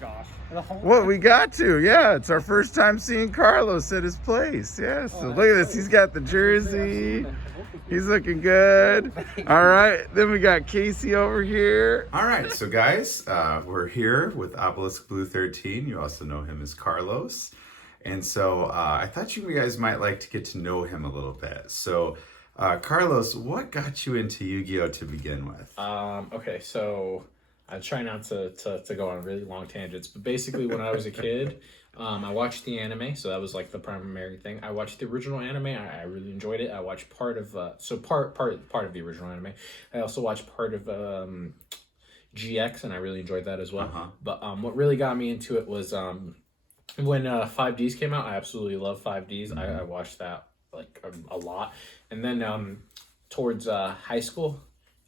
gosh. Well, we got to. Yeah, it's our first time seeing Carlos at his place. Yeah, so look at this. He's got the jersey. He's looking good. All right, then we got Casey over here. All right, so guys, we're here with Obeliskblue13. You also know him as Carlos. And so I thought you guys might like to get to know him a little bit. So, Carlos, what got you into Yu-Gi-Oh to begin with? Okay, so I try not to go on really long tangents, but basically when I was a kid, I watched the anime, so that was like the primary thing. I watched the original anime. I really enjoyed it. I watched part of part of the original anime. I also watched part of GX, and I really enjoyed that as well. But what really got me into it was when 5Ds came out. I absolutely love 5Ds. I watched that like a lot, and then towards high school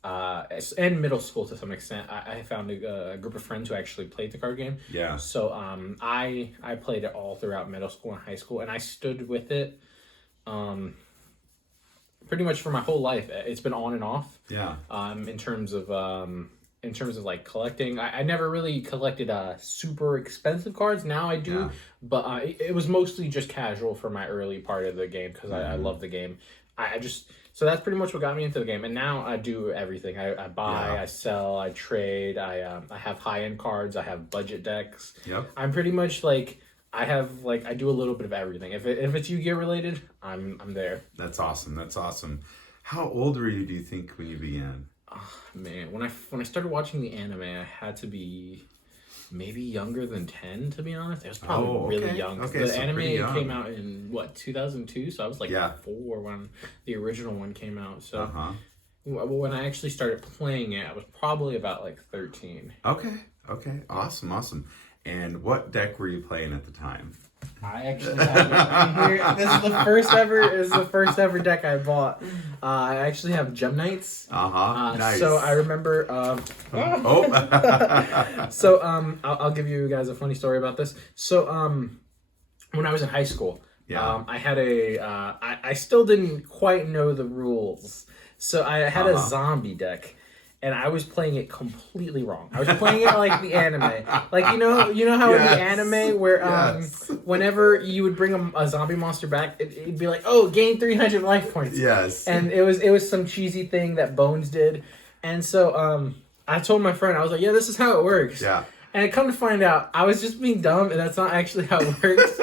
and middle school to some extent, I found a group of friends who actually played the card game. Yeah. So I played it all throughout middle school and high school, and I stood with it pretty much for my whole life. It's been on and off. Yeah. In terms of like collecting, I never really collected super expensive cards. Now I do, but it was mostly just casual for my early part of the game because I love the game. So that's pretty much what got me into the game, and now I do everything. I buy, I sell, I trade. I have high-end cards. I have budget decks. Yep. I'm pretty much like I do a little bit of everything. If it's Yu-Gi-Oh related, I'm there. That's awesome. That's awesome. How old were you, do you think, when you began? Oh, man, when I started watching the anime, I had to be maybe younger than 10, to be honest. It was probably really young. Okay, the so anime came out in 2002, so I was like 4 when the original one came out. So when I actually started playing it, I was probably about like 13. Okay, awesome. And what deck were you playing at the time? I actually have it here. This is the first ever deck I bought. I actually have Gem Knights. Nice. So I remember. I'll give you guys a funny story about this. So when I was in high school, I had I still didn't quite know the rules, so I had a zombie deck. And I was playing it completely wrong. I was playing it like the anime. Like, you know how in the anime where whenever you would bring a zombie monster back, it'd be like, oh, gain 300 life points. Yes. And it was some cheesy thing that Bones did. And so I told my friend, I was like, yeah, this is how it works. Yeah. And I come to find out, I was just being dumb, and that's not actually how it works.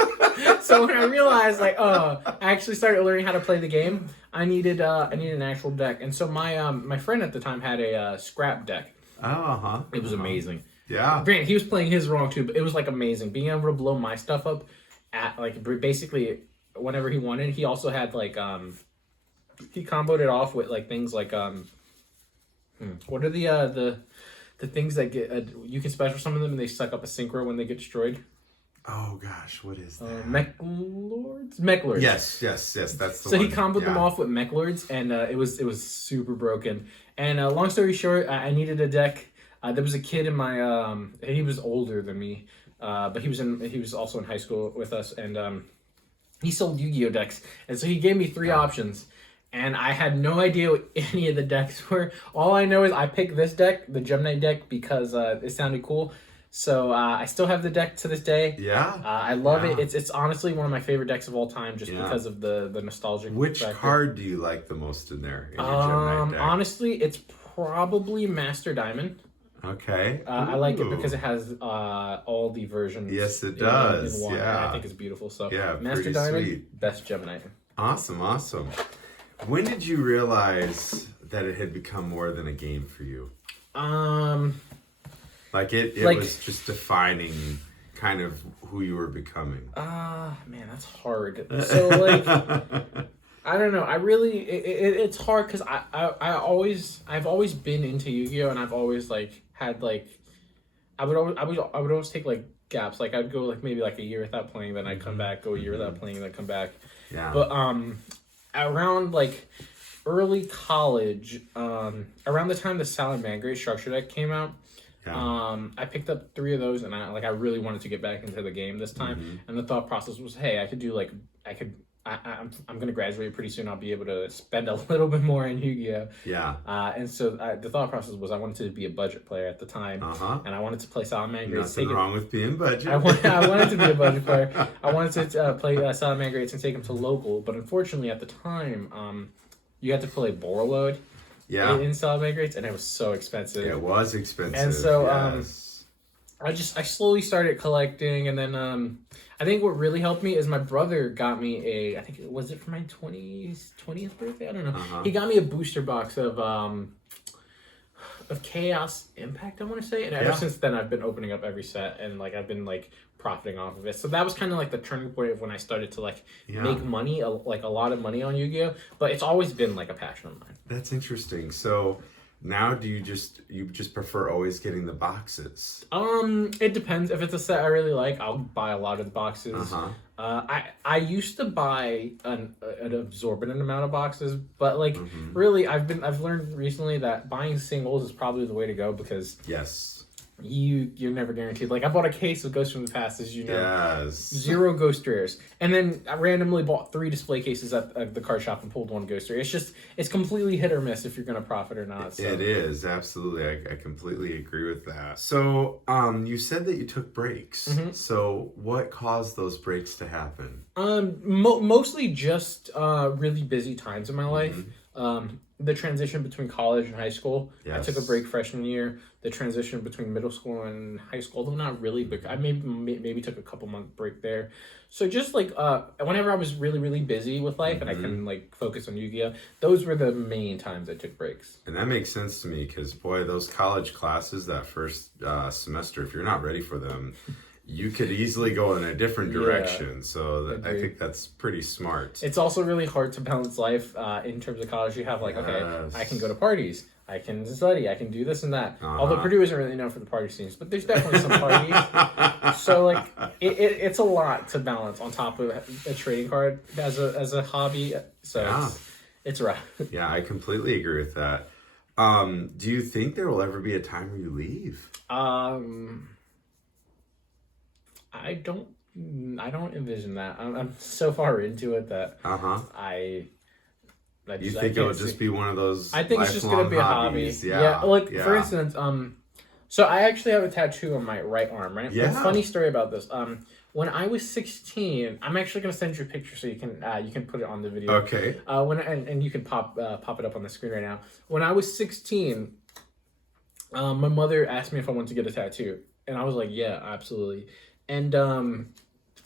So when I realized, like, I actually started learning how to play the game, I needed an actual deck. And so my friend at the time had a scrap deck. It was amazing. Yeah. Granted, he was playing his wrong too, but it was like amazing. Being able to blow my stuff up at like basically whenever he wanted. He also had like he comboed it off with like things like what are the things that get you can special summon them and they suck up a synchro when they get destroyed. Oh gosh, what is that? Mech Lords? Mech Lords. Yes, that's the one. So he comboed them off with Mech Lords, and it was super broken. And long story short, I needed a deck. There was a kid in my he was older than me, but he was also in high school with us, and he sold Yu-Gi-Oh decks, and so he gave me 3 options. And I had no idea what any of the decks were. All I know is I picked this deck, the Gem Knight deck, because it sounded cool. So I still have the deck to this day. Yeah. I love it. It's honestly one of my favorite decks of all time, just because of the nostalgic. Which factor. card do you like the most in there? In your Gem Knight deck? Honestly, it's probably Master Diamond. Okay. I like it because it has all the versions. Yes, it does. In one, yeah. And I think it's beautiful. So pretty Master Diamond, sweet. best Gem Knight. Awesome. When did you realize that it had become more than a game for you? Like it was just defining kind of who you were becoming. Man, that's hard. So like, I don't know. I really, it's hard because I've always been into Yu-Gi-Oh, and I've always like had like, I would always take like gaps. Like I'd go like maybe like a year without playing, then I'd come back, go a year without playing, then come back. Yeah. But around like early college, around the time the Salamangreat structure deck came out. Yeah. I picked up 3 of those, and I really wanted to get back into the game this time. And the thought process was, hey, I could I'm gonna graduate pretty soon. I'll be able to spend a little bit more in Yu-Gi-Oh. Yeah. And so the thought process was I wanted to be a budget player at the time, and I wanted to play Salamander Greats. Nothing wrong with being budget. I wanted to be a budget player. I wanted to play Salamander Greats and take them to local, but unfortunately at the time, you had to play Borreload. Yeah. In Salamander Greats, and it was so expensive. It was expensive. And so yes. I slowly started collecting, and then I think what really helped me is my brother got me I think was it for my 20th birthday? I don't know. He got me a booster box of Chaos Impact, I want to say, and ever since then I've been opening up every set, and like I've been like profiting off of it. So that was kind of like the turning point of when I started to like make money, like a lot of money on Yu-Gi-Oh. But it's always been like a passion of mine. That's interesting. So now do you just prefer always getting the boxes? It depends. If it's a set I really like, I'll buy a lot of the boxes. I used to buy an absorbent amount of boxes, but like really I've learned recently that buying singles is probably the way to go, because you're never guaranteed. Like I bought a case of Ghosts from the Past, as you know. 0 Ghost Rares. And then I randomly bought 3 display cases at the card shop and pulled 1 Ghost Rare. It's completely hit or miss if you're gonna profit or not. So. It is, absolutely. I completely agree with that. So you said that you took breaks. So what caused those breaks to happen? Mostly just really busy times in my life. The transition between college and high school. I took a break freshman year. The transition between middle school and high school, although not really, but I maybe took a couple month break there. So just like whenever I was really busy with life and I couldn't like focus on Yu-Gi-Oh, those were the main times I took breaks. And that makes sense to me, because boy, those college classes that first semester, if you're not ready for them, you could easily go in a different direction. So I think that's pretty smart. It's also really hard to balance life in terms of college. You have like, okay, I can go to parties, I can study, I can do this and that. Although Purdue isn't really known for the party scenes, but there's definitely some parties. So like, it's a lot to balance on top of a trading card as a hobby. So it's rough. Yeah, I completely agree with that. Do you think there will ever be a time where you leave? I don't envision that. I'm so far into it that you think it'll just be one of those? I think it's just gonna be hobbies. a hobby. For instance, so I actually have a tattoo on my right arm, right? Yeah. Funny story about this. When I was 16, I'm actually gonna send you a picture so you can put it on the video. Okay. And you can pop it up on the screen right now. When I was 16, my mother asked me if I wanted to get a tattoo, and I was like, yeah, absolutely. And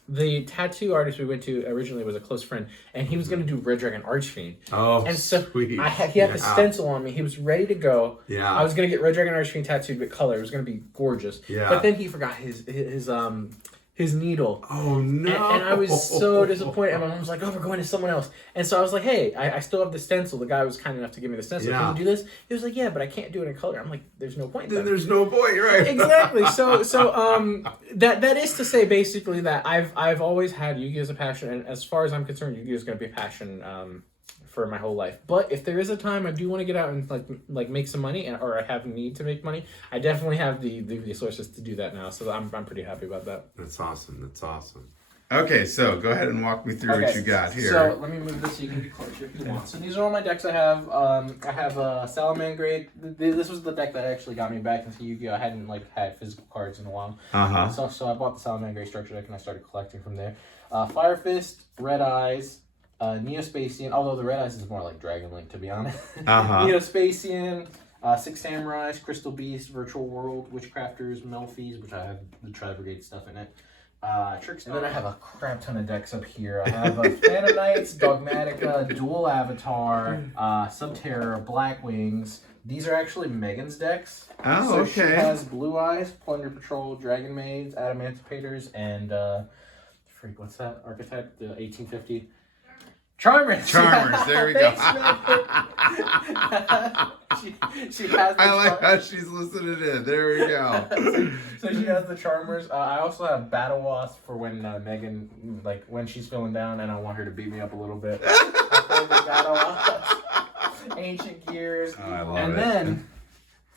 the tattoo artist we went to originally was a close friend, and he was going to do Red Dragon Archfiend. Oh, and so sweet. He had the stencil on me. He was ready to go. Yeah. I was going to get Red Dragon Archfiend tattooed with color. It was going to be gorgeous. Yeah. But then he forgot his needle. Oh, no. And I was so disappointed. And my mom was like, oh, we're going to someone else. And so I was like, hey, I still have the stencil. The guy was kind enough to give me the stencil. Can you do this? He was like, yeah, but I can't do it in color. I'm like, there's no point. Then there's no point, right? Exactly. So that is to say basically that I've always had Yu-Gi-Oh as a passion, and as far as I'm concerned, Yu-Gi-Oh is going to be a passion for my whole life. But if there is a time I do want to get out and like make some money, or I have a need to make money, I definitely have the resources to do that now. So I'm pretty happy about that. That's awesome. Okay, so go ahead and walk me through what you got here. So let me move this so you can get closer if you want. So these are all my decks I have. I have Salamander Great. This was the deck that actually got me back into Yu-Gi-Oh. I hadn't had physical cards in a while. So I bought the Salamander Great structure deck and I started collecting from there. Fire Fist, Red Eyes, Neospacian, although the Red Eyes is more like Dragon Link, to be honest. Neospacian, Six Samurais, Crystal Beast, Virtual World, Witchcrafters, Melfies, which I have the Tri-Brigade stuff in it. Trickstar. And then I have a crap ton of decks up here. I have Phantom Knights, Dogmatica, Dual Avatar, Subterra, Black Wings. These are actually Megan's decks. Oh, okay. She has Blue Eyes, Plunder Patrol, Dragon Maids, Adamanticators, and what's that archetype? The 1850. Charmers. There we go. she has I like how she's listening in. There we go. So she has the Charmers. I also have Battle Wasp for when Megan, when she's feeling down and I want her to beat me up a little bit. I play the Battle Wasp. Ancient Gears. Oh, I love and it. then,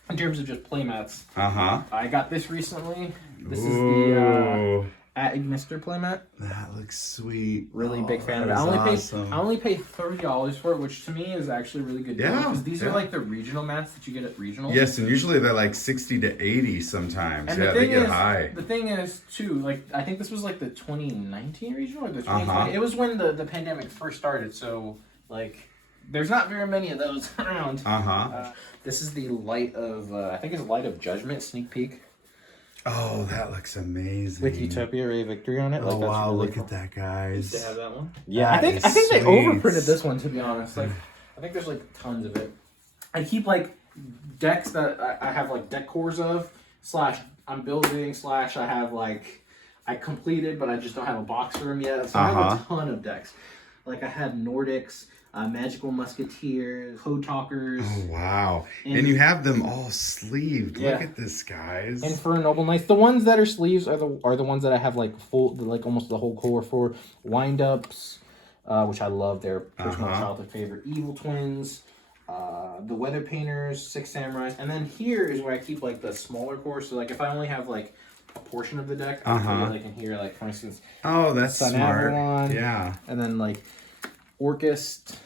in terms of just playmats, I got this recently. This is the matte Ignister playmat. That looks sweet. Really big fan of it. I only paid $30 for it, which to me is actually a really good deal. Because these are like the regional mats that you get at regionals. Yes, and usually they're like 60 to 80 sometimes. And they get high. The thing is, too, like, I think this was like the 2019 regional or the 2020. It was when the pandemic first started, so, like, there's not very many of those around. This is the Light of, I think it's Light of Judgment sneak peek. Oh, that looks amazing. With Utopia Ray Victory on it. Oh, like, wow, really look at that, guys. Used to have that one. Yeah, I think they overprinted this one, to be honest. Like, I think there's like tons of it. I keep like decks that I have like deck cores of, / I'm building, / I have like, I completed, but I just don't have a box for them yet. So I have a ton of decks. Like I had Nordics, Magical Musketeers, Code Talkers. Oh, wow. And you have them all sleeved. Look at this, guys. And for Noble Knights, the ones that are sleeves are the ones that I have like full, like almost the whole core for. Wind-ups, which I love. They're personal childhood favorite. Evil Twins, the Weather Painters, 6 Samurais. And then here is where I keep like the smaller cores. So like if I only have like a portion of the deck, I can put it, like in here, like for instance. Oh, that's Sun smart. Avalon, yeah. And then like Orchest.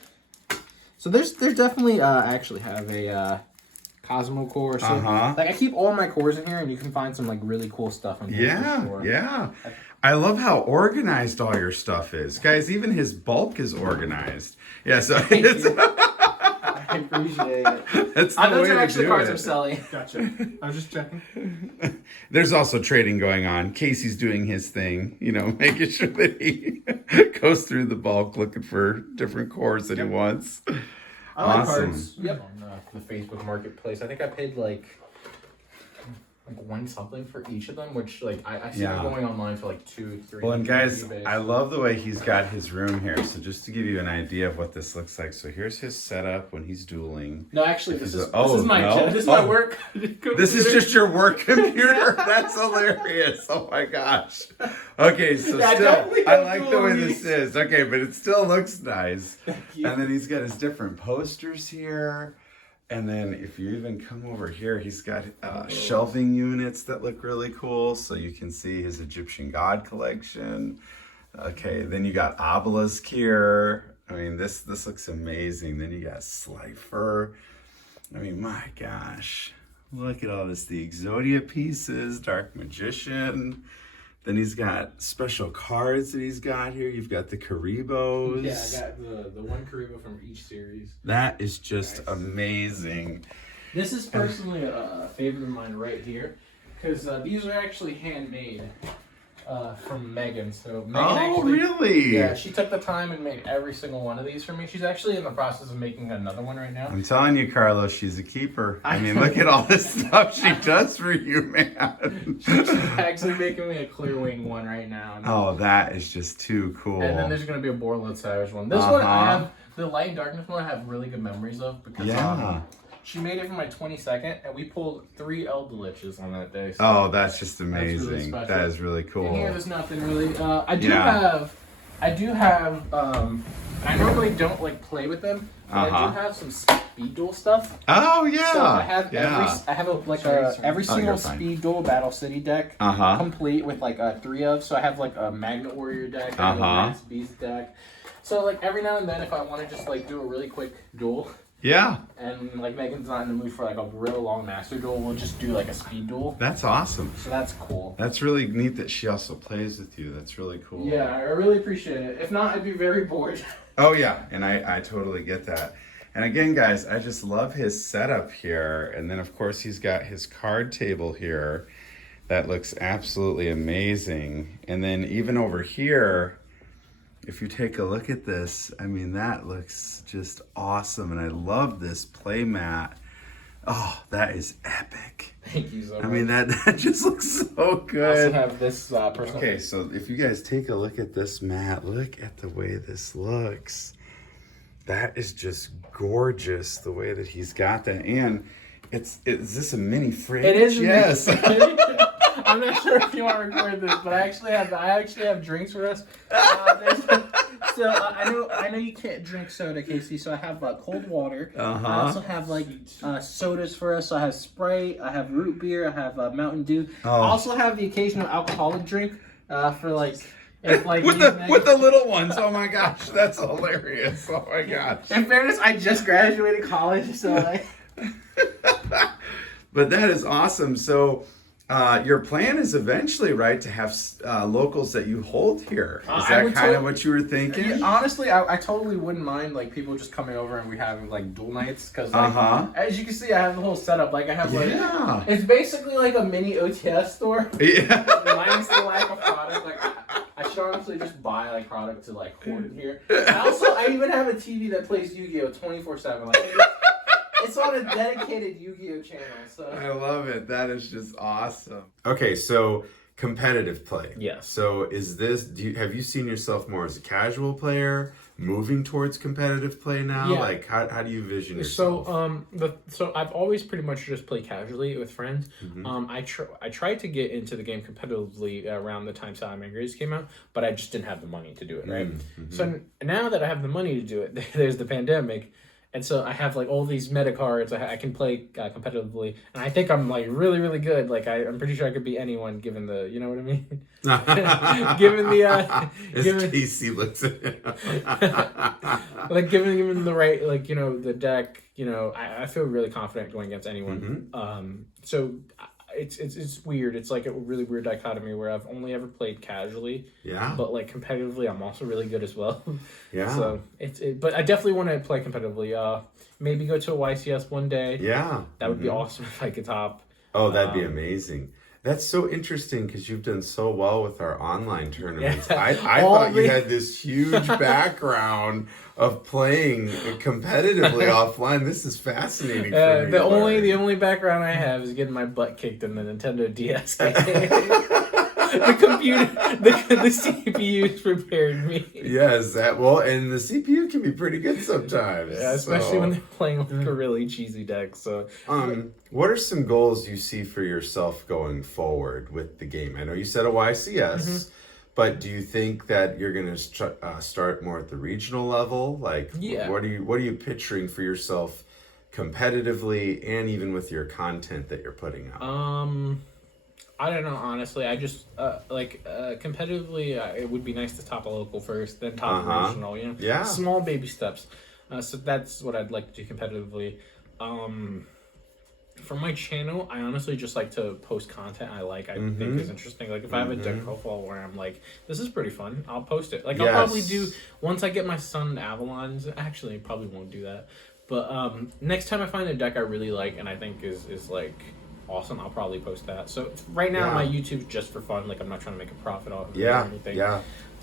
So there's definitely I actually have a Cosmo core. So like I keep all my cores in here, and you can find some like really cool stuff in here. Yeah. I love how organized all your stuff is, guys. Even his bulk is organized. Yeah, so it's. I appreciate it. That's the those way are actually to do cards it. I'm selling. Gotcha. I was just checking. There's also trading going on. Casey's doing his thing, you know, making sure that he goes through the bulk looking for different cores that he wants. I like cards. Yep. On the Facebook Marketplace, I think I paid like one something for each of them, which like I see them going online for like 2, 3. Well, and guys, I love the way he's got his room here. So just to give you an idea of what this looks like, so here's his setup when he's dueling. No, actually, this is my work. This is just your work computer. That's hilarious. Oh my gosh. Okay, so I like the way this is. Okay, but it still looks nice. Thank you. And then he's got his different posters here. And then if you even come over here, he's got shelving units that look really cool. So you can see his Egyptian God collection. Okay, then you got Obelisk here. I mean, this looks amazing. Then you got Slifer. I mean, my gosh. Look at all this. The Exodia pieces, Dark Magician. Then he's got special cards that he's got here. You've got the Karibos. Yeah, I got the one Karibo from each series. That is just amazing. This is personally a favorite of mine right here, because these are actually handmade from Megan. So Megan really? Yeah, she took the time and made every single one of these for me. She's actually in the process of making another one right now. I'm telling you, Carlos, she's a keeper. I mean, look at all this stuff she does for you, man. She's actually making me a clear wing one right now. Oh, that is just too cool. And then there's going to be a Borderlands Savage one. This one I have, the Light and Darkness one I have really good memories of, because she made it for my 22nd, and we pulled 3 Eldritches on that day. So oh, that's just amazing. That is really cool. And here there's nothing really. I do have. I normally don't like play with them, but I do have some speed duel stuff. Oh yeah. So I have every single speed duel Battle City deck complete with like 3 of. So I have like a Magnet Warrior deck, I have a Mass Beast deck. So like every now and then, if I want to just like do a really quick duel. Yeah. And like Megan's not in the mood for like a real long master duel, we'll just do like a speed duel. That's awesome. So that's cool. That's really neat that she also plays with you. That's really cool. Yeah, I really appreciate it. If not, I'd be very bored. Oh yeah, and I totally get that. And again, guys, I just love his setup here. And then of course he's got his card table here. That looks absolutely amazing. And then even over here, if you take a look at this, I mean, that looks just awesome. And I love this play mat. Oh, that is epic. Thank you so much. I mean, that just looks so good. I also have this personal. Okay, so if you guys take a look at this mat, look at the way this looks. That is just gorgeous, the way that he's got that. And is this a mini fridge? It is. Yes. I'm not sure if you want to record this, but I actually have drinks for us. I know you can't drink soda, Casey. So I have cold water. I also have like sodas for us. So I have Sprite. I have root beer. I have Mountain Dew. I also have the occasional alcoholic drink. For like, if like with the little ones. Oh my gosh, that's hilarious. Oh my gosh. In fairness, I just graduated college, so like. But that is awesome. So, your plan is eventually, right, to have locals that you hold here. Is that kind of what you were thinking? Yeah, honestly, I totally wouldn't mind like people just coming over and we having like dual nights because like, as you can see, I have the whole setup. Like I have like it's basically like a mini OTS store. Yeah. Minus the lack of product. Like I should honestly just buy like product to like hoard it here. I even have a TV that plays Yu-Gi-Oh 24/7. Like, it's on a dedicated Yu-Gi-Oh channel, so. I love it. That is just awesome. Okay, so competitive play. Yes. So is this, have you seen yourself more as a casual player, moving towards competitive play now? Yeah. Like, how do you vision yourself? So I've always pretty much just played casually with friends. Mm-hmm. I tried to get into the game competitively around the time Silent Man Grace came out, but I just didn't have the money to do it, right? Mm-hmm. So now that I have the money to do it, there's the pandemic. And so I have like all these meta cards. I can play competitively, and I think I'm like really, really good. Like I'm pretty sure I could beat anyone, given the, you know what I mean? Given the given Casey looks at him. like given the right, like, you know, the deck. You know, I feel really confident going against anyone. Mm-hmm. So it's weird. It's like a really weird dichotomy where I've only ever played casually. Yeah. But like competitively, I'm also really good as well. Yeah. So but I definitely want to play competitively. Maybe go to a YCS one day. Yeah. That would be awesome if I could top. Oh, that'd be amazing. That's so interesting because you've done so well with our online tournaments. Yeah. I thought you had this huge background of playing competitively offline. This is fascinating for me. The only background I have is getting my butt kicked in the Nintendo DS game. The computer, the CPU prepared me. Yes, and the CPU can be pretty good sometimes. Yeah, especially when they're playing like a really cheesy deck. So, what are some goals you see for yourself going forward with the game? I know you said a YCS, but do you think that you're going to start more at the regional level? Like, what are you picturing for yourself competitively and even with your content that you're putting out? I don't know, honestly. I just, competitively, it would be nice to top a local first, then top a regional, you know? Yeah. Small baby steps. So that's what I'd like to do competitively. For my channel, I honestly just like to post content I think is interesting. Like, if I have a deck profile where I'm like, this is pretty fun, I'll post it. Like, I'll probably do, once I get my son Avalons, actually, I probably won't do that. But next time I find a deck I really like and I think is like, awesome, I'll probably post that. So right now my YouTube's just for fun. Like, I'm not trying to make a profit off of it or anything.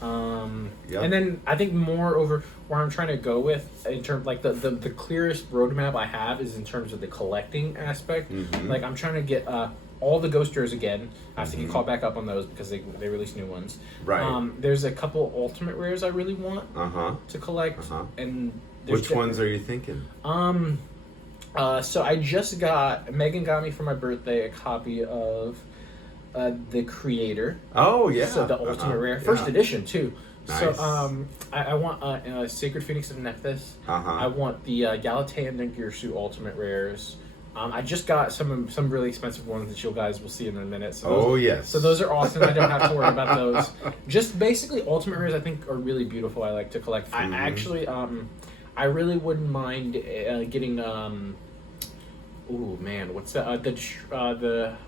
And then I think more over where I'm trying to go with in terms like the clearest roadmap I have is in terms of the collecting aspect. Like, I'm trying to get all the Ghost Rares again. I have to get caught back up on those because they release new ones. Right. There's a couple Ultimate Rares I really want to collect. And which ones are you thinking? So I just Megan got me for my birthday a copy of The Creator. Oh, yeah. So the Ultimate Rare. First edition, too. Nice. So I want Sacred Phoenix of Nephthys. I want the Galatea and Ningirsu Ultimate Rares. I just got some really expensive ones that you guys will see in a minute. So yes. So those are awesome. I don't have to worry about those. Just basically Ultimate Rares I think are really beautiful. I like to collect. I actually I really wouldn't mind getting oh man, what's that?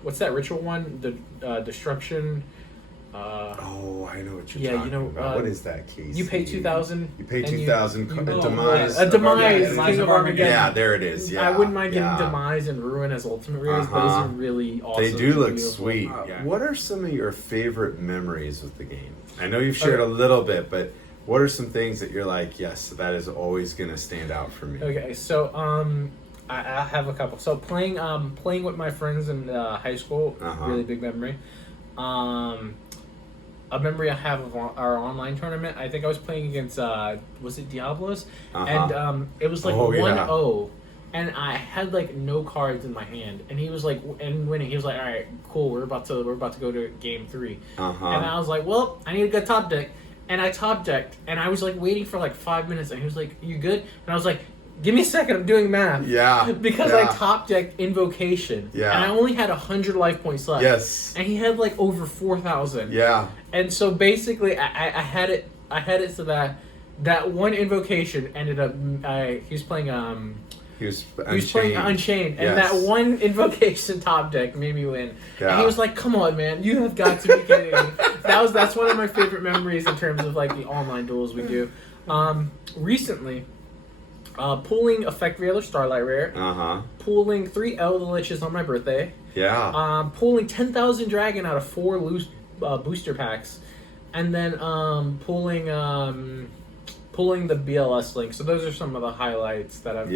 What's that ritual one? The destruction. I know what you're talking about. What is that, Casey? You pay 2,000. You pay 2,000. Demise. A Demise. King of Armageddon. Yeah, there it is. Yeah. I wouldn't mind getting Demise and Ruin as Ultimate Rares. Those are really awesome. They do look sweet. What are some of your favorite memories with the game? I know you've shared a little bit, but what are some things that you're like, yes, that is always going to stand out for me? Okay, so I have a couple. So playing with my friends in high school, really big memory. A memory I have of our online tournament. I think I was playing against was it Diablos, and it was like 1-0, and I had like no cards in my hand, and he was like, and winning. He was like, all right, cool, we're about to go to game 3, and I was like, well, I need a good top deck. And I top decked, and I was like waiting for like 5 minutes, and he was like, "You good?" And I was like, Give me a second, I'm doing math. Yeah. Because I top decked Invocation. Yeah. And I only had 100 life points left. Yes. And he had like over 4,000. Yeah. And so basically, I had it so that one Invocation ended up. He was playing He was playing Unchained, and Yes. that one Invocation top deck made me win. Yeah. And he was like, "Come on, man, you have got to be kidding me!" That's one of my favorite memories in terms of like the online duels we do. Recently, pulling Effect Veiler Starlight Rare, pulling 3 Elder Liches on my birthday, pulling 10,000 Dragon out of 4 loose booster packs, and then pulling the BLS link. So those are some of the highlights that I've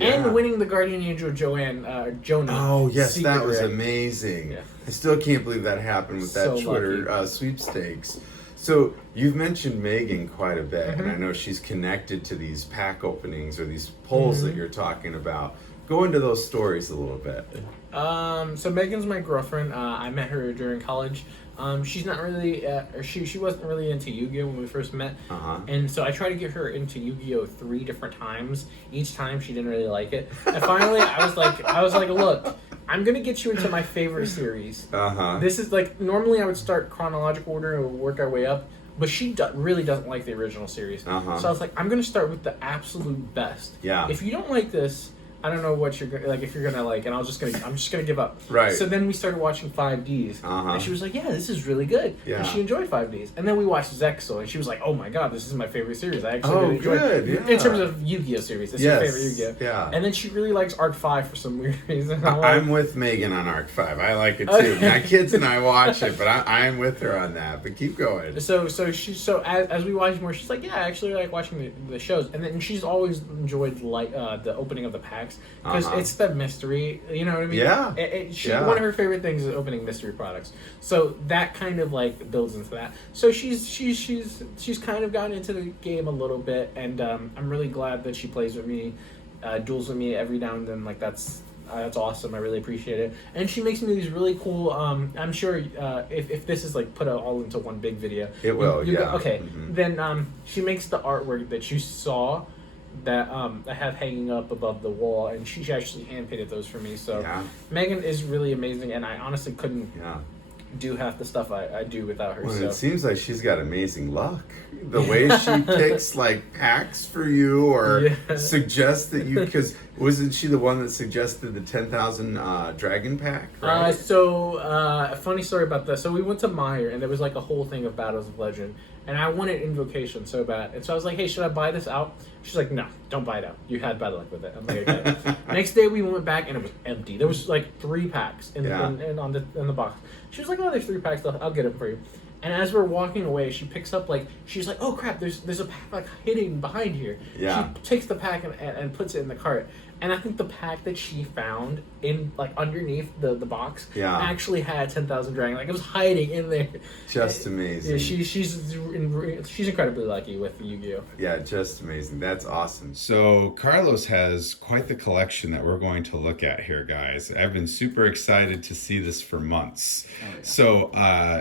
and winning the Guardian Angel Jonah. Oh yes, Secret that was Rare. amazing. Yeah. I still can't believe that happened with that So Twitter sweepstakes. So you've mentioned Megan quite a bit, and I know she's connected to these pack openings or these polls that you're talking about. Go into those stories a little bit. So Megan's my girlfriend. I met her during college. She's not really, she wasn't really into Yu-Gi-Oh when we first met, and so I tried to get her into Yu-Gi-Oh 3 different times. Each time she didn't really like it, and finally I was like, look, I'm gonna get you into my favorite series. This is like normally I would start chronological order and work our way up, but she really doesn't like the original series. So I was like, I'm gonna start with the absolute best. If you don't like this, I don't know what you're like. If you're gonna like, and I'm just gonna give up. Right. So then we started watching 5Ds, and she was like, "Yeah, this is really good." And she enjoyed 5Ds. And then we watched Zexal, and she was like, "Oh my god, this is my favorite series. I actually really enjoy it." In terms of Yu-Gi-Oh series, it's her favorite Yu-Gi-Oh. Yeah. And then she really likes Arc 5 for some weird reason. I'm with Megan on Arc 5. I like it too. My kids and I watch it, but I'm with her on that. But keep going. So as we watch more, she's like, "Yeah, I actually like watching the shows." And then she's always enjoyed the opening of the packs. Because it's the mystery, you know what I mean? Yeah. One of her favorite things is opening mystery products. So that kind of like builds into that. So she's kind of gotten into the game a little bit, and I'm really glad that she plays with me, duels with me every now and then. Like that's awesome. I really appreciate it. And she makes me these really cool. I'm sure if this is like put all into one big video, it will. Then she makes the artwork that you saw. That I have hanging up above the wall, and she actually hand painted those for me. So Megan is really amazing, and I honestly couldn't do half the stuff I do without her. Well, so. It seems like she's got amazing luck. The way she picks like packs for you, or suggests that you, because wasn't she the one that suggested the 10,000 dragon pack? Right? A funny story about that. So we went to Meyer, and there was like a whole thing of Battles of Legend, and I wanted Invocation so bad, and so I was like, "Hey, should I buy this out?" She's like, "No, don't buy it out. You had bad luck with it." I'm like, "Okay." Next day we went back, and it was empty. There was like 3 packs in the box. She was like, "Oh, there's 3 packs left. I'll get it for you." And as we're walking away, she picks up she's like, "Oh crap! There's a pack like hidden behind here." She takes the pack and puts it in the cart. And I think the pack that she found in like underneath the box actually had 10,000 dragon. Like it was hiding in there. Just amazing. Yeah, she's incredibly lucky with Yu-Gi-Oh. Yeah, just amazing. That's awesome. So Carlos has quite the collection that we're going to look at here, guys. I've been super excited to see this for months. So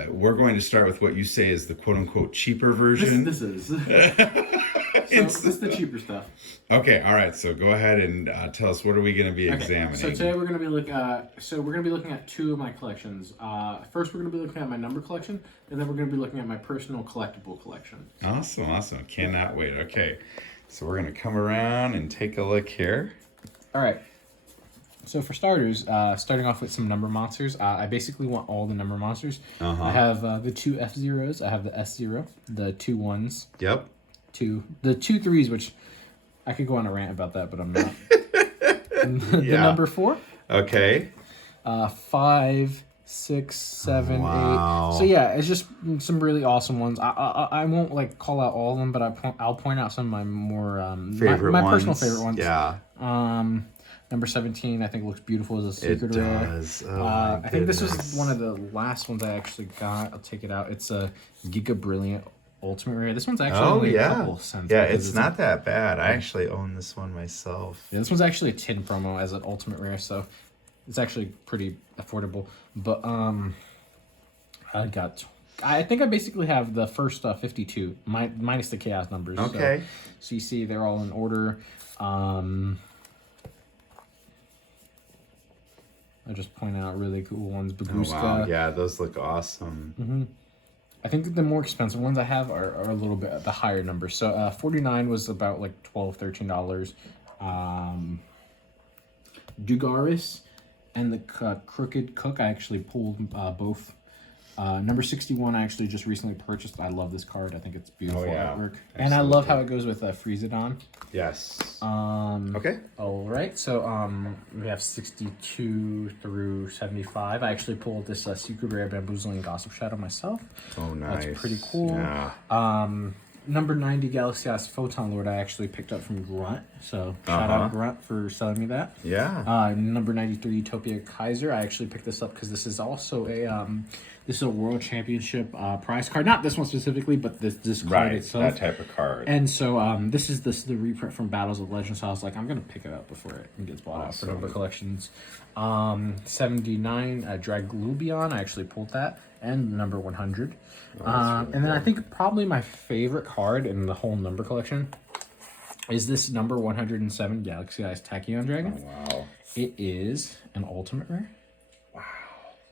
we're going to start with what you say is the quote-unquote cheaper version. This is. This is the cheaper stuff. Okay, all right. So go ahead and tell us, what are we going to be examining? So today we're going to be looking at 2 of my collections. First, we're going to be looking at my number collection, and then we're going to be looking at my personal collectible collection. Awesome. Cannot wait. Okay, so we're going to come around and take a look here. All right. So for starters, starting off with some number monsters, I basically want all the number monsters. I have the 2 F-Zeros. I have the S-Zero, the 2 1s. Yep. The 2 3s, which I could go on a rant about that, but I'm not. The number 4. Okay. 5, 6, 7, 8. So yeah, it's just some really awesome ones. I won't like call out all of them, but I'll point out some of my more my personal favorite ones. Yeah. Number 17, I think looks beautiful as a secret rare. It does. I think this was one of the last ones I actually got. I'll take it out. It's a Giga Brilliant Ultimate Rare. This one's actually only a couple cents. Yeah, it's not that bad. I actually own this one myself. Yeah, this one's actually a tin promo as an Ultimate Rare, so it's actually pretty affordable. But I got I think I basically have the first 52, minus the chaos numbers. Okay. So you see they're all in order. I'll just point out really cool ones. Baguska. Oh, wow. Yeah, those look awesome. I think that the more expensive ones I have are a little bit the higher numbers. So 49 was about like $12, $13. Dugaris and the Crooked Cook, I actually pulled both. Number 61, I actually just recently purchased. I love this card. I think it's beautiful artwork. And I love how it goes with Freezedon. Yes. Okay. All right. So we have 62 through 75. I actually pulled this Secret Rare Bamboozling Gossip Shadow myself. Oh, nice. That's pretty cool. Yeah. Number 90 Galaxy Eyes Photon Lord, I actually picked up from Grunt. So shout out Grunt for selling me that. Yeah. Number 93 Utopia Kaiser, I actually picked this up because this is also a World Championship prize card. Not this one specifically, but this card itself. That type of card. And so this is the reprint from Battles of Legends. So I was like, I'm gonna pick it up before it gets bought out for number collections. 79 Draglubion, I actually pulled that, and number 100. And then I think probably my favorite card in the whole number collection is this number 107 Galaxy Eyes Tachyon Dragon. Oh, wow. It is an ultimate rare. Wow.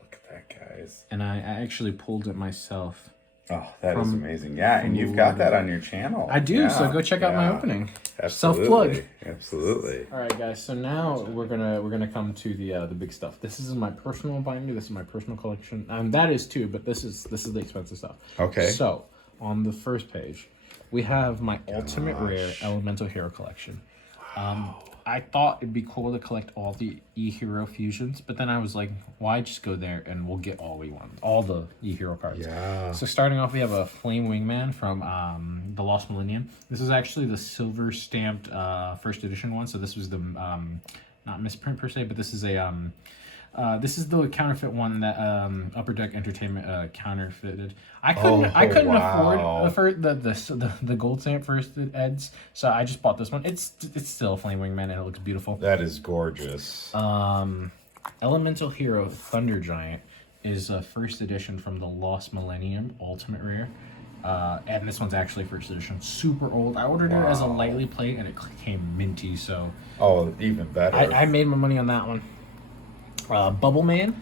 Look at that, guys. And I actually pulled it myself. Oh, that is amazing. Yeah, and you've got that on your channel. I do, so go check out my opening. Absolutely. Self-plug. Absolutely. All right, guys. So now we're gonna come to the big stuff. This is my personal binder. This is my personal collection. That is too, but this is the expensive stuff. Okay. So on the first page, we have my ultimate rare Elemental Hero collection. I thought it'd be cool to collect all the E-Hero fusions, but then I was like, why just go there and we'll get all we want, all the E-Hero cards. Yeah. So starting off, we have a Flame Wingman from the Lost Millennium. This is actually the silver stamped first edition one. So this was the not misprint per se, but this is the counterfeit one that Upper Deck Entertainment counterfeited. I couldn't afford the gold stamp first eds, so I just bought this one. It's still a Flame Wingman and it looks beautiful. That is gorgeous. Elemental Hero Thunder Giant is a first edition from the Lost Millennium Ultimate Rare. And this one's actually first edition, super old. I ordered it as a lightly plate and it came minty, so even better. I made my money on that one. Bubble Man,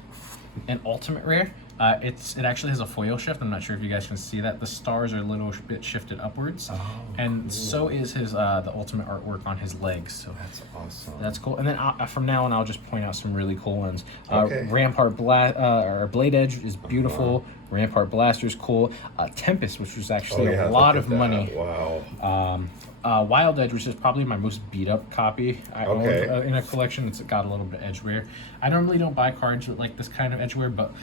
an ultimate rare. It actually has a foil shift. I'm not sure if you guys can see that. The stars are a little bit shifted upwards, and so is his the ultimate artwork on his legs. So that's awesome. That's cool. And then from now on, I'll just point out some really cool ones. Rampart Blade Edge is beautiful. Rampart Blaster is cool. Tempest, which was actually a lot of money. Wow. Wild Edge, which is probably my most beat up copy I own in a collection. It's got a little bit of edge wear. I normally don't buy cards with like this kind of edge wear, but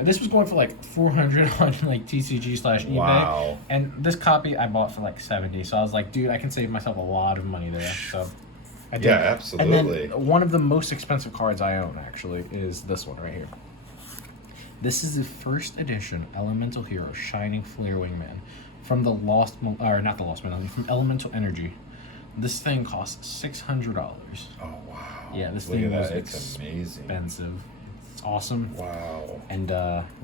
this was going for like 400 on like TCG/eBay. Wow. And this copy I bought for like 70. So I was like, dude, I can save myself a lot of money there. So I did. Yeah, absolutely. And then one of the most expensive cards I own actually is this one right here. This is the first edition Elemental Hero Shining Flare Wingman from the not the Lost Millennium, from Elemental Energy. This thing costs $600. Oh wow! Yeah, this thing was it's amazing. Expensive. It's awesome. Wow. And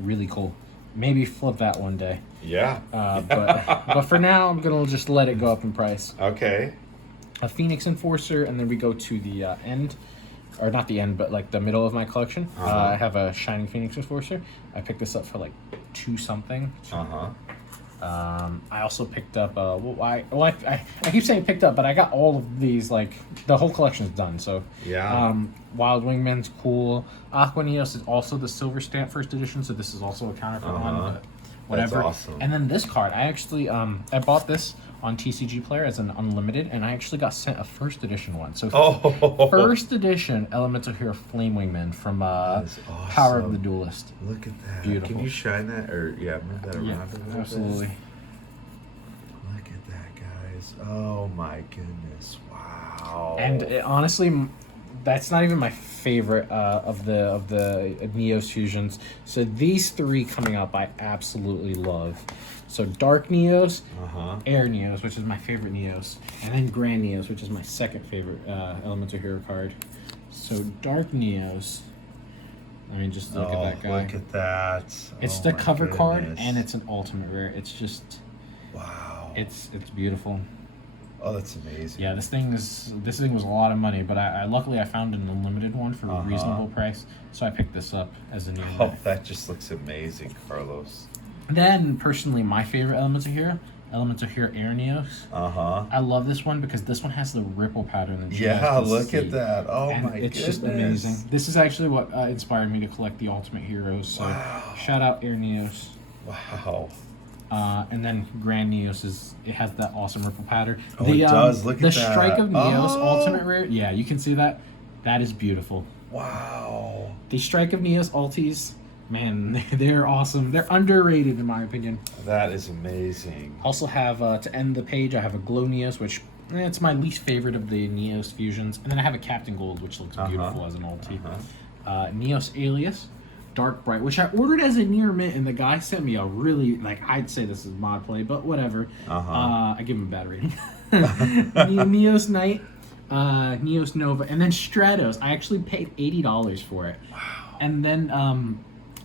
really cool. Maybe flip that one day. Yeah. But for now, I'm gonna just let it go up in price. Okay. A Phoenix Enforcer, and then we go to the end. Or not the end, but like the middle of my collection. I have a Shining Phoenix Enforcer. I picked this up for like $2 something. I also picked up. I keep saying picked up, but I got all of these. Like the whole collection's done. So yeah. Wild Wingman's cool. Aqua Neos is also the silver stamp first edition, so this is also a counterfeit one. But whatever. That's awesome. And then this card, I actually I bought this on TCG Player as an unlimited, and I actually got sent a first edition one. So first edition Elemental Hero Flame Wingman from Power of the Duelist. Look at that. Beautiful. Can you shine that or move that around? Yeah, absolutely. Look at that, guys. Oh my goodness. Wow. And honestly, that's not even my favorite of the Neos fusions. So these three coming up, I absolutely love. So Dark Neos, Air Neos, which is my favorite Neos, and then Grand Neos, which is my second favorite Elemental Hero card. So Dark Neos, I mean, just look at that guy. Look at that. It's Oh the my cover card, goodness. and it's an ultimate rare. It's just, wow. it's beautiful. Oh, that's amazing. Yeah, this thing was a lot of money, but I luckily I found an unlimited one for a reasonable price, so I picked this up as a new. Oh, that just looks amazing, Carlos. Then, personally, my favorite Elemental Hero Arneos. I love this one because this one has the ripple pattern. That Yeah, look at that. Oh and my it's goodness. just amazing. This is actually what inspired me to collect the Ultimate Heroes. So, shout out Arneos. Wow. And then Grand Neos it has that awesome ripple pattern. Oh, it does. Look at that. The Strike of Neos Ultimate Rare. Yeah, you can see that. That is beautiful. Wow. The Strike of Neos Ultis, man, they're awesome. They're underrated in my opinion. That is amazing. Also have, to end the page, I have a Glow Neos, which it's my least favorite of the Neos fusions. And then I have a Captain Gold, which looks beautiful as an ulti. Neos Alias. Dark Bright, which I ordered as a near mint, and the guy sent me a really, like, I'd say this is mod play, but whatever. I give him a bad rating. Neos Knight, Neos Nova, and then Stratos. I actually paid $80 for it. Wow. And then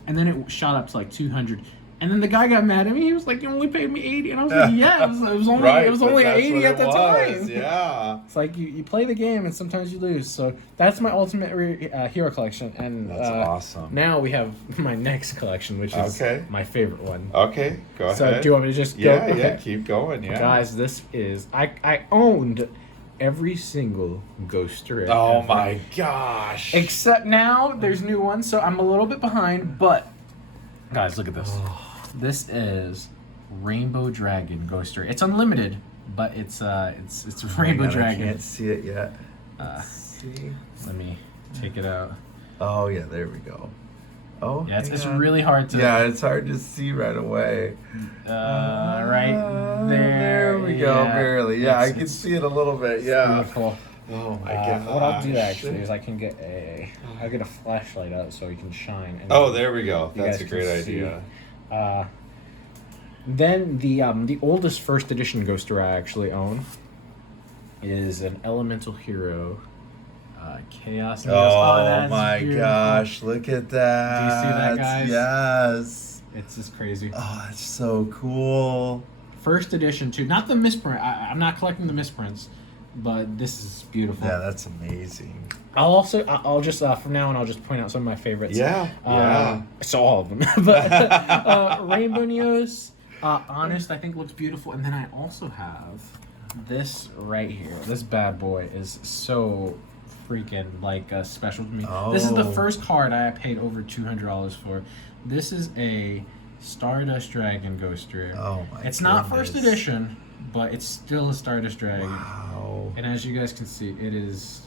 it shot up to like 200. And then the guy got mad at me. He was like, "You only paid me 80." And I was like, "Yeah, it was only right, it was only that's 80 at the time." Yeah. It's like you play the game and sometimes you lose. So that's my ultimate hero collection. And that's awesome. Now we have my next collection, which is my favorite one. Okay, go ahead. So do you want me to just go? Yeah, yeah, keep going. Yeah, guys, this is I owned every single Ghost Rare. Oh ever. my gosh! Except now there's new ones, so I'm a little bit behind. But guys, look at this. This is Rainbow Dragon Ghost Rare. It's unlimited, but it's Rainbow Dragon. I can't see it yet. See. Let me take it out. Oh yeah, there we go. Oh yeah, it's really hard to. Yeah, it's hard to see right away. Right there. There we go. Barely. Yeah, I can see it a little bit. Yeah. Beautiful. Oh my god. What I'll do actually is I'll get a flashlight out so we can shine. And oh, there we go. That's a great see. idea. Then the oldest first edition Ghost Rare I actually own is an Elemental Hero, Chaos. Oh my gosh! Look at that. Do you see that, guys? Yes. It's just crazy. Oh, that's so cool. First edition too, not the misprint. I'm not collecting the misprints, but this is beautiful. Yeah, that's amazing. I'll just from now on I'll just point out some of my favorites. Yeah. So all of them, but Rainbow Neos, Honest, I think looks beautiful, and then I also have this right here. This bad boy is so freaking special to me. This is the first card I paid over $200 for. This is a Stardust Dragon Ghost Rare. Oh my! It's not first edition, but it's still a Stardust Dragon. Wow! And as you guys can see, it is.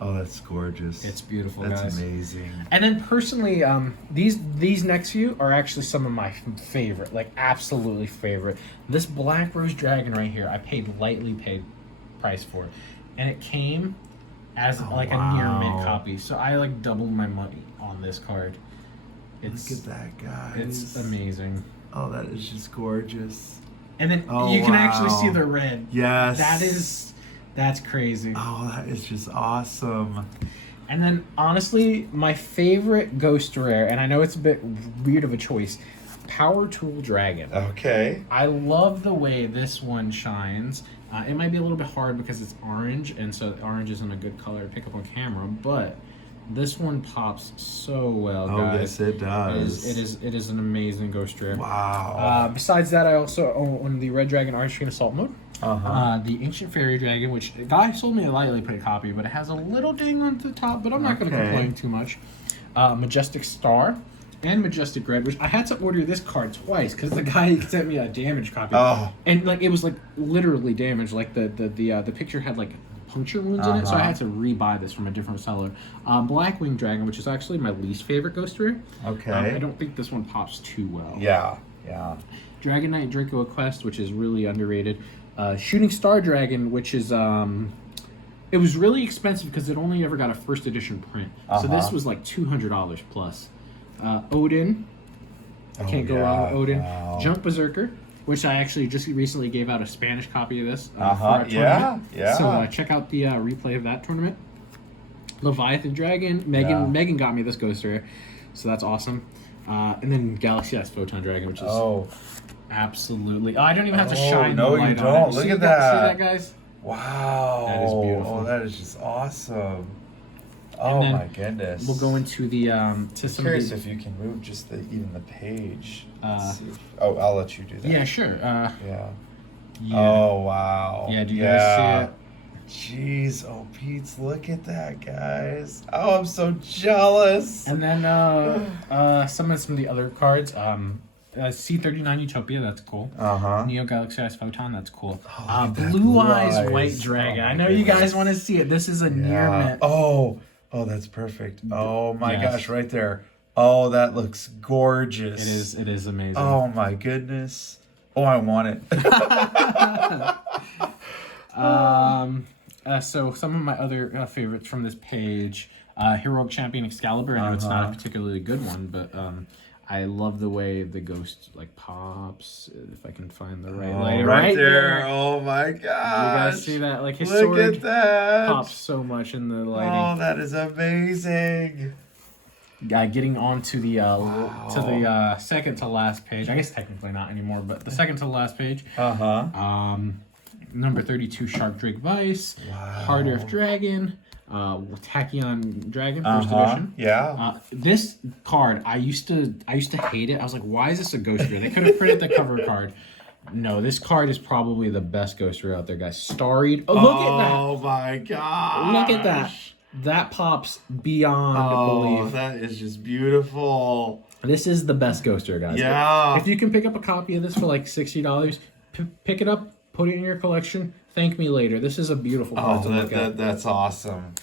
Oh, that's gorgeous. It's beautiful, that's guys. That's amazing. And then personally, these next few are actually some of my favorite, like absolutely favorite. This Black Rose Dragon right here, I paid lightly paid price for it, and it came as a near mint copy. So I doubled my money on this card. Look at that, guys. It's amazing. Oh, that is just gorgeous. And then you can actually see the red. Yes. That's crazy. Oh, that is just awesome. And then, honestly, my favorite Ghost Rare, and I know it's a bit weird of a choice, Power Tool Dragon. Okay. I love the way this one shines. It might be a little bit hard because it's orange, and so orange isn't a good color to pick up on camera, but this one pops so well, guys. Oh, yes, it does. It is an amazing Ghost Rare. Wow. Besides that, I also own the Red Dragon Archfiend Assault Mode. The Ancient Fairy Dragon, which the guy sold me a lightly paid copy, but it has a little ding on the top, but I'm not going to complain too much. Majestic Star and Majestic Red, which I had to order this card twice because the guy sent me a damaged copy. And it was literally damaged. The picture had puncture wounds in it, so I had to rebuy this from a different seller. Blackwing Dragon, which is actually my least favorite Ghost Rare. Okay. I don't think this one pops too well. Yeah. Dragon Knight Draco Quest, which is really underrated. Shooting Star Dragon, which is it was really expensive because it only ever got a first edition print. So this was $200 plus. Odin, I can't go wrong with Odin. Wow. Junk Berserker, which I actually just recently gave out a Spanish copy of this for a tournament. Yeah. So check out the replay of that tournament. Leviathan Dragon. Megan got me this Ghost Rare. So that's awesome. And then Galaxy S Photon Dragon, which is absolutely. Oh, I don't even have to shine the light on it. Look at that. See that. that, guys? Wow. That is beautiful. Oh, that is just awesome. Oh my goodness. We'll go into the I'm curious if you can move just even the page. See if, I'll let you do that. Yeah, sure. Yeah. Oh wow. Yeah, do you guys see it? Jeez, oh Pete, look at that, guys. Oh, I'm so jealous. And then some of the other cards. C39 Utopia, that's cool. Neo Galaxy S Photon, that's cool. Blue Eyes White Dragon. I know you guys want to see it. This is a near mint. Oh, that's perfect. Oh my gosh, right there. Oh, that looks gorgeous. It is amazing. Oh my goodness. Oh, I want it. So some of my other favorites from this page, Heroic Champion Excalibur. I know it's not a particularly good one, but I love the way the ghost like pops. If I can find the right light, right there. Oh my gosh! You guys see that? Like his Look sword at that. pops so much in the lighting. Oh, that is amazing. Getting on to the second to last page. I guess technically not anymore, but the second to last page. Number 32, Shark Drake Vice. Hard Earth Dragon. Tachyon Dragon, first edition. Yeah. This card, I used to hate it. I was like, why is this a Ghost Rare? They could have printed the cover card. No, this card is probably the best Ghost Rare out there, guys. Starried. Oh, look at that. Oh my god. Look at that. That pops beyond belief. That is just beautiful. This is the best Ghost Rare, guys. Yeah. If you can pick up a copy of this for like $60, pick it up, put it in your collection. Thank me later. This is a beautiful card to look at. That's awesome.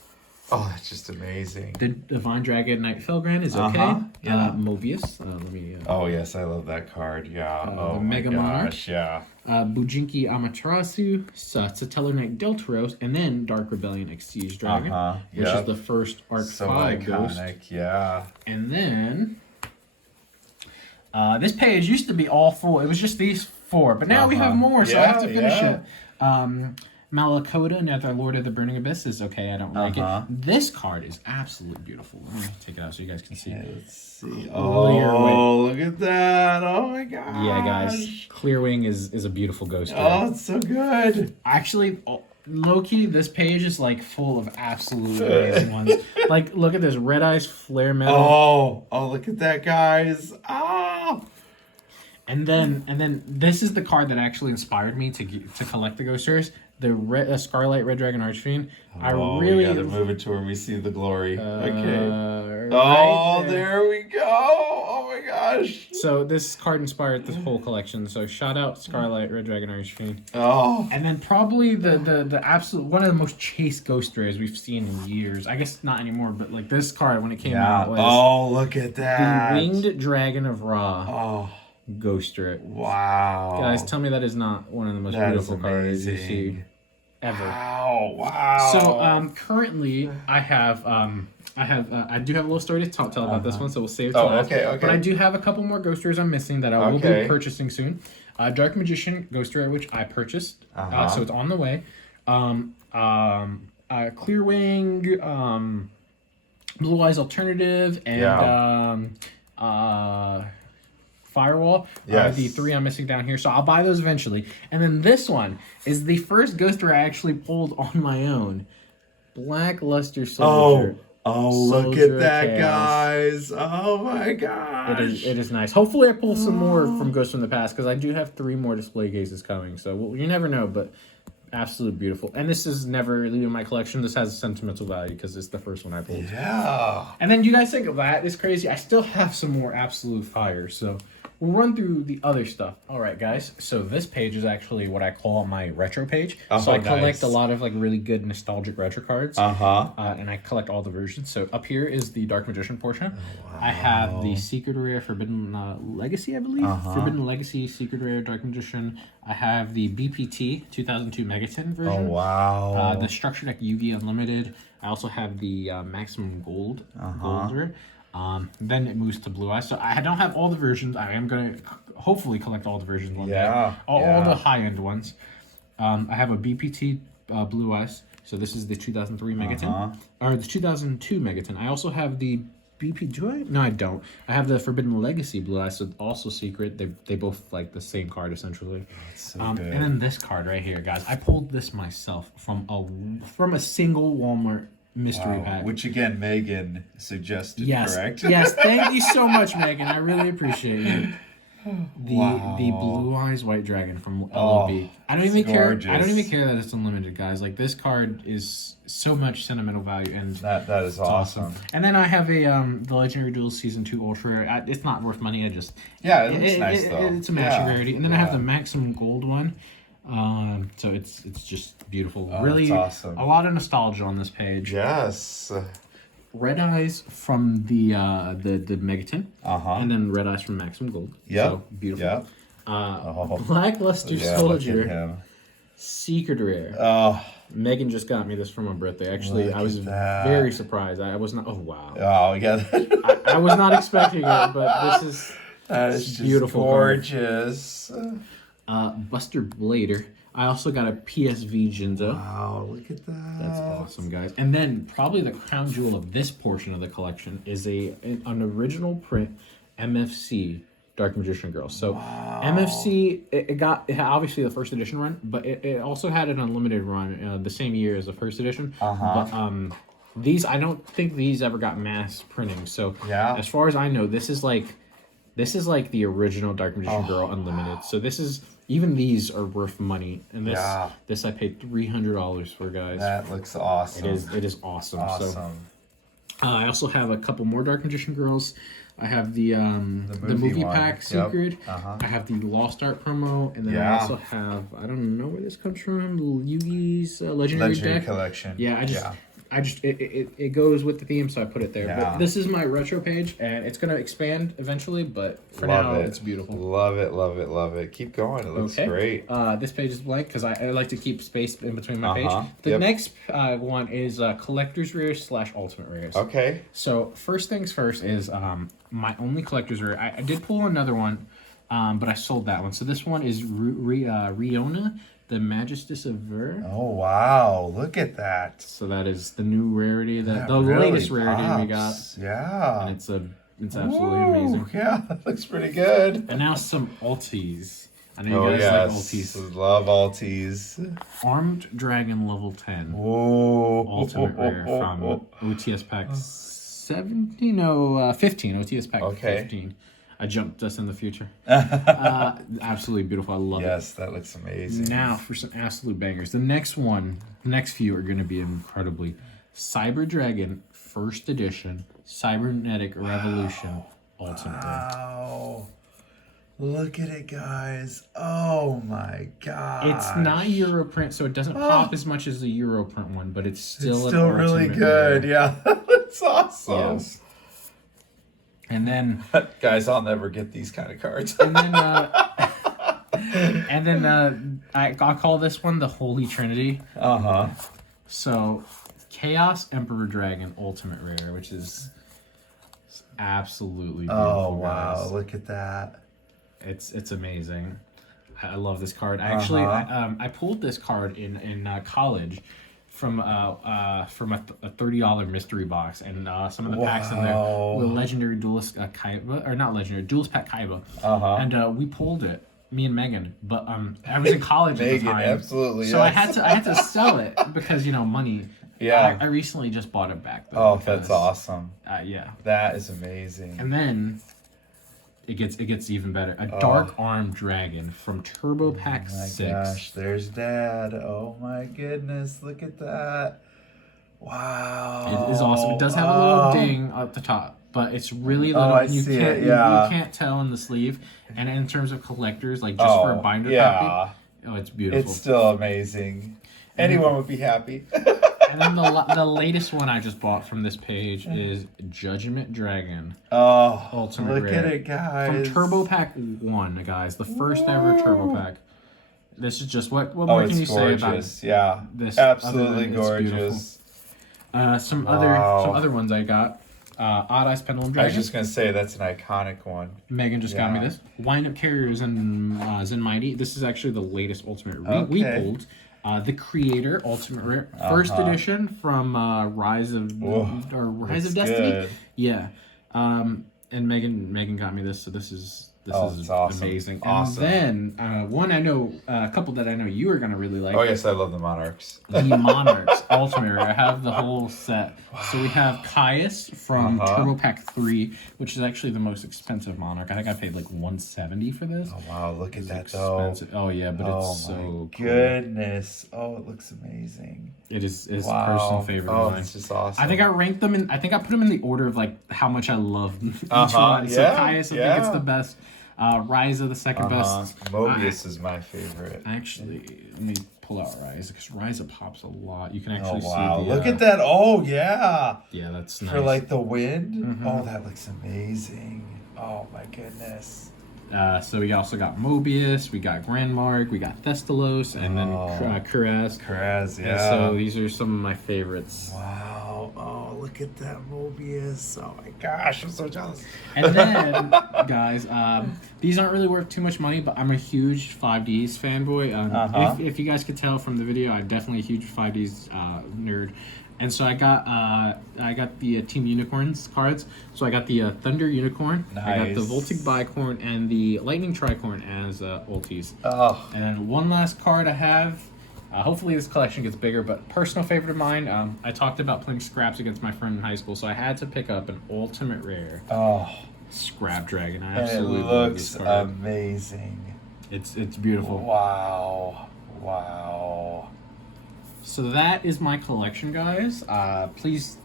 Oh, that's just amazing. The Divine Dragon Knight Felgran is okay. Yeah. Mobius. Let me. Oh yes, I love that card. Yeah. The Mega Monarch. Yeah. Bujinki Amaterasu, Satellar Knight Deltaros, and then Dark Rebellion Exige Dragon, which is the first Arc 5 Ghost. Yeah. And then this page used to be all full. It was just these four, but now we have more, so I have to finish it. Malakota, Nether Lord of the Burning Abyss is okay. I don't like it. This card is absolutely beautiful. Let me take it out so you guys can see. Let's see. Oh, look at that. Oh my gosh. Yeah, guys. Clearwing is a beautiful ghost. Oh, it's so good. Actually, low-key, this page is like full of absolute amazing ones. Like, look at this. Red Eyes Flare Metal. Oh, look at that, guys. Oh. And then this is the card that actually inspired me to collect the Ghost Rares. The Scarlet Red Dragon Archfiend. I really we gotta move it to where we see the glory. Okay. Right there we go. Oh my gosh. So this card inspired this whole collection. So shout out Scarlet Red Dragon Archfiend. Oh. And then probably the absolute one of the most chased Ghost Rares we've seen in years. I guess not anymore, but like this card when it came out was look at that. The Winged Dragon of Ra. Oh. Ghost Rare. Wow. Guys, tell me that is not one of the most beautiful cards you see ever. Wow. So currently I do have a little story to tell about this one, so we'll save it till last. Okay. But I do have a couple more Ghost Rares I'm missing that I will be purchasing soon. Dark Magician Ghost Rare, which I purchased, so it's on the way. Clearwing, Blue Eyes Alternative, and Firewall are the three I'm missing down here, so I'll buy those eventually. And then this one is the first Ghost Rare I actually pulled on my own. Black Luster Soldier. Look at that, guys. Oh my gosh. It is nice. Hopefully I pull some more from Ghosts from the Past, because I do have 3 more display cases coming, so you never know, but absolutely beautiful. And this is never leaving my collection. This has a sentimental value because it's the first one I pulled. Yeah. And then you guys think of that is crazy. I still have some more absolute fire, so we'll run through the other stuff. All right, guys. So this page is actually what I call my retro page. So I collect a lot of like really good nostalgic retro cards. And I collect all the versions. So up here is the Dark Magician portion. I have the Secret Rare Forbidden Legacy, I believe. Forbidden Legacy, Secret Rare, Dark Magician. I have the BPT 2002 Megaton version. The Structure Deck Yugioh Unlimited. I also have the Maximum Gold. Golder. Then it moves to Blue Eyes. So I don't have all the versions. I am going to hopefully collect all the versions one day. All the high-end ones. I have a BPT Blue Eyes. So this is the 2003 Megaton. Or the 2002 Megaton. I also have the BP. Do I? No, I don't. I have the Forbidden Legacy Blue Eyes, so also secret. They both like the same card essentially. So And then this card right here, guys. I pulled this myself from a single Walmart mystery pack. Which again, Megan suggested. Yes, correct? yes. Thank you so much, Megan. I really appreciate it. The Blue Eyes White Dragon from LOB. I don't even care. I don't even care that it's unlimited, guys. Like this card is so much sentimental value, and that is awesome. And then I have a the Legendary Duels Season 2 Ultra. It's not worth money. I just it looks nice though. It's a matching rarity. And then I have the Maximum Gold one. So it's just beautiful. Really awesome. A lot of nostalgia on this page. Yes. Red Eyes from the Megaton, and then Red Eyes from Maximum Gold. Yeah, so beautiful. Yeah. Blackluster Soldier, Secret Rare. Oh, Megan just got me this for my birthday. Actually, I was very surprised. I was not. Oh wow. Oh yeah. I was not expecting it, but this is just beautiful. Gorgeous. Buster Blader. I also got a PSV Jinzo. Wow, look at that. That's awesome, guys. And then probably the crown jewel of this portion of the collection is an original print MFC Dark Magician Girl. So MFC, it had obviously the first edition run, but it also had an unlimited run the same year as the first edition. But these, I don't think these ever got mass printing. So as far as I know, this is like the original Dark Magician Girl Unlimited. So this is, even these are worth money. And this I paid $300 for, guys. That looks awesome. It is awesome. So, I also have a couple more Dark Magician Girls. I have the movie pack Secret. I have the Lost Art promo, and then I also have, I don't know where this comes from, Yugi's Legendary deck collection. It goes with the theme, so I put it there. Yeah. But this is my retro page, and it's gonna expand eventually. But for now, it's beautiful. Love it, love it, love it. Keep going. It looks great. This page is blank because I like to keep space in between my page. The next one is collector's rares / ultimate rares. Okay. So first things first is my only collector's rare. I did pull another one, but I sold that one. So this one is Riona, the Magistus of Ver. Oh wow! Look at that. So that is the new rarity, the latest rarity we got. Yeah. And it's absolutely amazing. Yeah, that looks pretty good. And now some Alties. I know you guys like Alties. Love Alties. Armed Dragon level 10. Whoa. Ultimate rare from OTS pack 15. OTS pack 15. I jumped us in the future. Absolutely beautiful. I love it. Yes, that looks amazing. Now for some absolute bangers. The next few are going to be incredibly. Cyber Dragon First Edition Cybernetic Revolution Ultimate. Wow. Look at it, guys. Oh my god. It's not Euro print, so it doesn't pop as much as the Euro print one, but it's still really good. Yeah, that's awesome. Yes. And then, guys, I'll never get these kind of cards. and then, I'll call this one the Holy Trinity. So, Chaos Emperor Dragon Ultimate Rare, which is absolutely beautiful. Oh wow! Guys. Look at that. It's amazing. I love this card. I actually I pulled this card in college from a $30 mystery box, and some of the packs in there were Legendary Duelist Kaiba, or not Legendary Duelist Pack Kaiba, and we pulled it, me and Megan. But I was in college at the time, absolutely. So I had to sell it because money. Yeah. I recently just bought it back though. Oh, that's awesome. Yeah. That is amazing. And then it gets even better. A Dark Armed Dragon from Turbo Pack 6. Gosh, there's Dad. Oh my goodness, look at that. Wow. It is awesome. It does have a little ding at the top, but it's really little. You can't tell in the sleeve. And in terms of collectors, like just for a binder copy, it's beautiful. It's still amazing. Anyone would be happy. And then the latest one I just bought from this page is Judgment Dragon. Ultimate rare. Look at it, guys. From Turbo Pack 1, guys. The first ever Turbo Pack. This is just what more can you say about this? Yeah, absolutely gorgeous. Some other ones I got. Odd Eyes Pendulum Dragon. I was just gonna say that's an iconic one. Megan just got me this. Wind-Up Carriers and Zen Mighty. This is actually the latest Ultimate we pulled. The Creator Ultimate Rare, first edition from Rise of Destiny. Good. Yeah, And Megan got me this, so this is it's awesome. amazing. Awesome. And then one I know, a couple that I know you are gonna really like. Oh yes, I love the Monarchs. The Monarchs Ultimate Rare. I have the whole set. Wow. So we have Caius from Turbo Pack 3, which is actually the most expensive Monarch. I think I paid like $170 for this. Oh wow, look at that expensive. though. Oh yeah, but it's so cool. Goodness. Oh, it looks amazing. It is personal favorite of mine. It's just awesome. I think I ranked them in. I think I put them in the order of like how much I love each one. So Caius, I think it's the best. Ryza, the second best. Mobius is my favorite. Actually, let me pull out Ryza because Ryza pops a lot. You can actually see look at that. Oh yeah. Yeah, that's nice. For like the wind. Oh, that looks amazing. Oh my goodness. So we also got Mobius, we got Grandmark, we got Thestalos, and then Kuraz. Kuraz, yeah. And so these are some of my favorites. Wow. Oh, look at that Mobius. Oh my gosh, I'm so jealous. And then, guys, these aren't really worth too much money, but I'm a huge 5Ds fanboy. If you guys could tell from the video, I'm definitely a huge 5Ds nerd. And so I got the Team Unicorns cards. So I got the Thunder Unicorn, I got the Voltic Bicorn, and the Lightning Tricorn as ultis. Oh. And then one last card I have. Hopefully this collection gets bigger, but personal favorite of mine. I talked about playing Scraps against my friend in high school, so I had to pick up an Ultimate Rare Scrap Dragon. I absolutely love this card. It looks amazing. It's beautiful. Wow. Wow. So that is my collection, guys. Please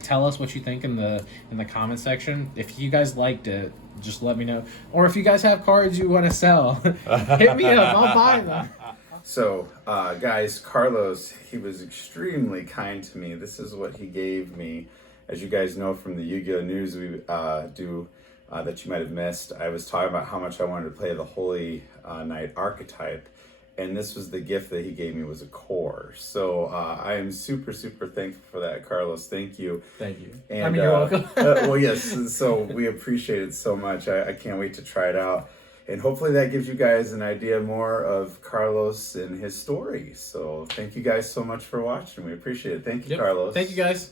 tell us what you think in the comment section. If you guys liked it, just let me know. Or if you guys have cards you want to sell, hit me up. I'll buy them. So, guys, Carlos, he was extremely kind to me. This is what he gave me. As you guys know from the Yu-Gi-Oh! News we do that you might have missed, I was talking about how much I wanted to play the Holy Knight archetype. And this was the gift that he gave me, was a core. So I am super, super thankful for that, Carlos. Thank you. Thank you. And, you're welcome. well, yes. So we appreciate it so much. I can't wait to try it out. And hopefully that gives you guys an idea more of Carlos and his story. So thank you guys so much for watching. We appreciate it. Thank you, Carlos. Thank you, guys.